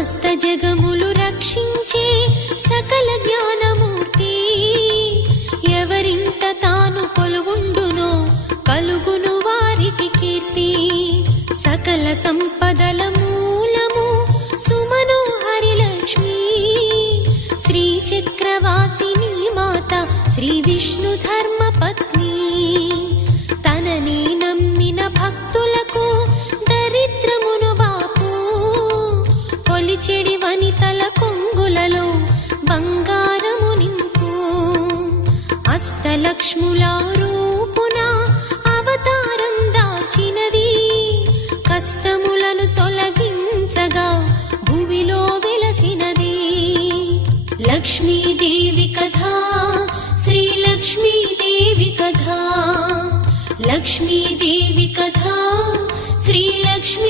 సమస్త జగములు రక్షించే సకల జ్ఞానమూర్తి ఎవరింట తాను కొలువుండునో కలుగును వారికి కీర్తి సకల సంపదల మూలము సుమనోహరి లక్ష్మి శ్రీ చక్రవాసిని మాత శ్రీ విష్ణు ధర్మ పత్ని తనని నమ్మిన భక్తులకు దరిద్రమును బాపు కొలిచెడి వనితల కొంగులలో బంగారము నింపు అష్టలక్ష్ముల రూపున అవతారం దాల్చినది కష్టములను తొలగించగా భూమిలో వెలసినది లక్ష్మీదేవి కథా శ్రీ లక్ష్మీదేవి కథా లక్ష్మీదేవి కథా శ్రీ లక్ష్మీ